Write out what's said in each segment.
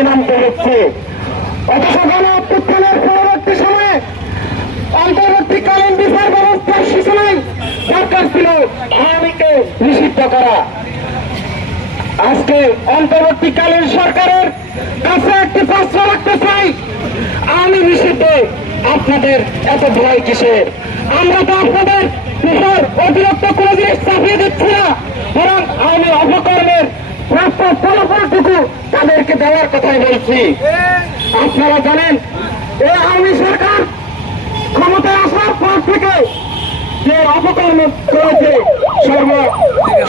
রাজপথে নামতে হচ্ছে। অথচ গণঅভ্যুত্থানের পরবর্তী সময়ে অন্তর্বর্তীকালীন বিচার ব্যবস্থার সূচনায় দরকার ছিল আওয়ামীকে নিষিদ্ধ করা। আজকে অন্তর্বর্তীকালীন সরকারের কাছে একটি প্রশ্ন রাখতে চাই, আওয়ামী নিষিদ্ধে আপনাদের এত ভয় কিসের? আমরা তো আপনাদের উপর অতিরিক্ত কোনো জিনিস চাপিয়ে দিচ্ছি না, বরং আওয়ামী অপকর্মের প্রাপ্য ফলাফলটুকু তাদেরকে দেওয়ার কথাই বলছি। আপনারা জানেন এই আওয়ামী সরকার ক্ষমতায় আসার পর থেকে যে অপকর্ম করেছে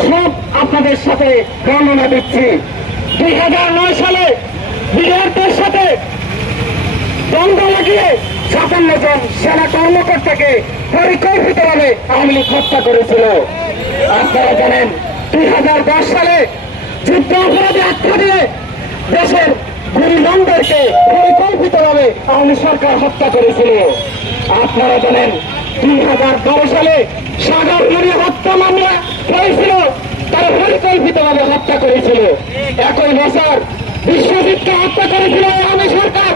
সব আপনাদের সাথে বর্ণনা দিচ্ছি। 2009 সালে বিডিআরদের সাথে দ্বন্দ্ব লাগিয়ে 57 জন সেনা কর্মকর্তাকে পরিকল্পিতভাবে আওয়ামী লীগ হত্যা করেছিল। আপনারা জানেন 2010 সালে যুদ্ধ অপরাধী আখ্যা দিয়ে দেশের গুরুজনদেরকে পরিকল্পিতভাবে আওয়ামী সরকার হত্যা করেছিল। আপনারা জানেন 2012 সালে সাগর নদী হত্যা মামলা হয়েছিল, তারা পরিকল্পিতভাবে হত্যা করেছিল। একই বছর বিশ্বজিৎকে হত্যা করেছিল আওয়ামী সরকার।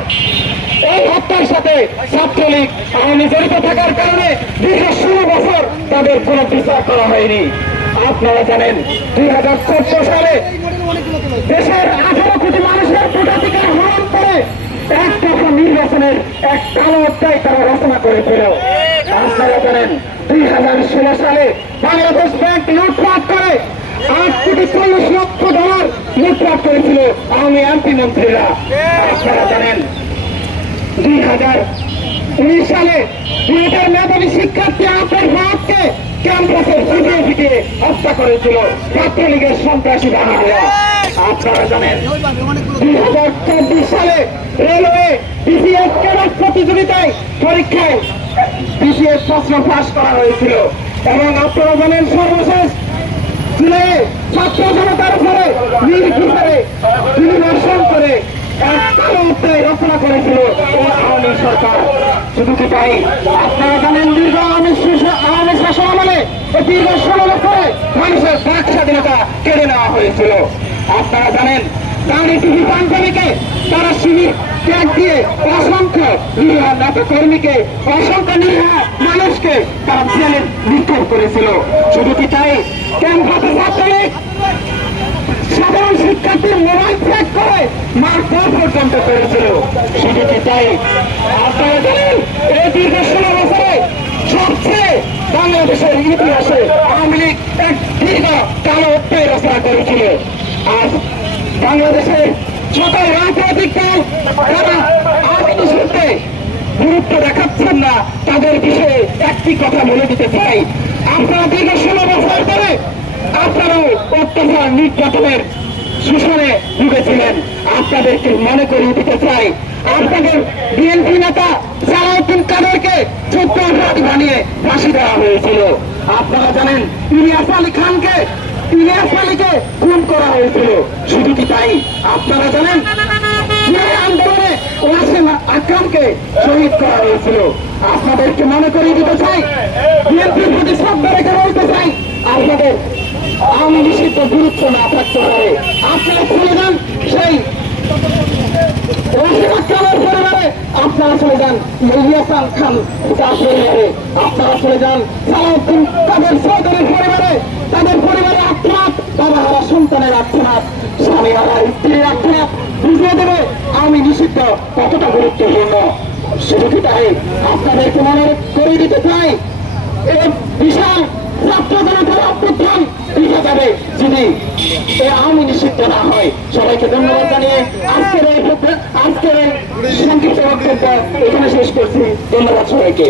এই হত্যার সাথে ছাত্রলীগ আওয়ামী জড়িত থাকার কারণে দীর্ঘ 16 বছর তাদের কোনো বিচার করা হয়নি। আপনারা জানেন 2014 সালে দেশের 18 কোটি মানুষের ভোটাধিকার হরণ করে এক দফা নির্বাচনের এক কালো অধ্যায় তারা রচনা করেছিল। আপনারা জানেন 2016 সালে বাংলাদেশ ব্যাংক লুটপাট করে 8 কোটি 40 লক্ষ ডলার লুটপাট করেছিল আওয়ামী এমপি মন্ত্রীরা। আপনারা জানেন 2019 সালে বুয়েটের মেধাবী শিক্ষার্থী আপনার ভাবকে ক্যাম্পাসের ফুটিয়ে ফিটিয়ে হত্যা করেছিল ছাত্রলীগের সন্ত্রাসী বাহিনীরা। আপনারা জানেন 2024 সালে রেলওয়ে বিসিএস ক্যাডার প্রতিযোগিতায় পরীক্ষায় বিসিএস প্রশ্ন ফাঁস করা হয়েছিল এবং আপনারা জানেন সর্বশেষ জুলাইয়ে ছাত্র জনতার উপরে নির্বিচারে নির্বাসন করে এক কালো অধ্যায় রচনা করেছিল আওয়ামী সরকার। শুধু কি তাই, আপনারা জানেন দীর্ঘ আওয়ামী শাসন আমলে দীর্ঘ 16 বছরে মানুষের বাক স্বাধীনতা কেড়ে নেওয়া হয়েছিল। আপনারা জানেন গাড়ি টিভি পাঞ্জাবিকে তারা শিবির ত্যাগ দিয়ে অসংখ্য নিরীহ নেতাকর্মীকে অসংখ্য নিরীহ মানুষকে তারা জেলে নিক্ষেপ করেছিল। শুধু কি তাই, ক্যাম্পাসে ছাত্রলীগ সাধারণ শিক্ষার্থীর মোবাইল চেক করে মারধর পর্যন্ত করেছিল। শুধু কি তাই, আপনারা জানেন এই দীর্ঘ 16 বছরে সবচেয়ে বাংলাদেশের ইতিহাসে আওয়ামী লীগ এক দীর্ঘ কালো অধ্যায় রচনা করেছিল। আজ বাংলাদেশের সকল রাজনৈতিক দল তারা আওয়ামী নিষিদ্ধে গুরুত্ব দেখাচ্ছেন না, তাদের বিষয়ে একটি কথা বলে দিতে চাই। আপনারা দীর্ঘ 16 বছর ধরে আপনারাও অত্যাচার নির্যাতনের শোষণে ভুগেছিলেন। আপনাদেরকে মনে করিয়ে দিতে চাই, আপনাদের বিএনপি নেতা সালাউদ্দিন কাদেরকে যুদ্ধ অপরাধী বানিয়ে ফাঁসি দেওয়া হয়েছিল। আপনারা জানেন ইলিয়াস আলীকে খুন করা হয়েছিল। শুধু কি তাই, আপনারা জানেন আন্দোলনে ওয়াসিম আকরামকে শহীদ করা হয়েছিল। আপনাদেরকে মনে করিয়ে দিতে চাই, বিএনপির প্রতি শ্রদ্ধা রেখে বলতে চাই, আপনাদের আওয়ামী নিষিদ্ধ গুরুত্ব না থাকতে পারে। আপনারা চলে যান সেই ওয়াসিম আকরামের পরিবারে, আপনারা চলে যান ইলিয়াস খান পরিবারে, আপনারা চলে যান সালাউদ্দিন কাদের চৌধুরীর পরিবারে, তাদের পরিবারে আত্মনাথ, বাবা হারা সন্তানের আত্মনাথ, স্বামী হারা স্ত্রীর আত্মনাথ বুঝিয়ে দেবে আওয়ামী নিষিদ্ধ কতটা গুরুত্বপূর্ণ। শুধু কি তাই, আপনাদেরকে মনে করিয়ে দিতে চাই, এই বিশাল ছাত্র জনতার অভ্যুত্থান পিছিয়ে যাবে যদি এই আওয়ামী নিষিদ্ধ না হয়। সবাইকে ধন্যবাদ জানিয়ে আজকের এই সংক্ষিপ্ত বক্তব্য এখানে শেষ করছি। ধন্যবাদ সবাইকে।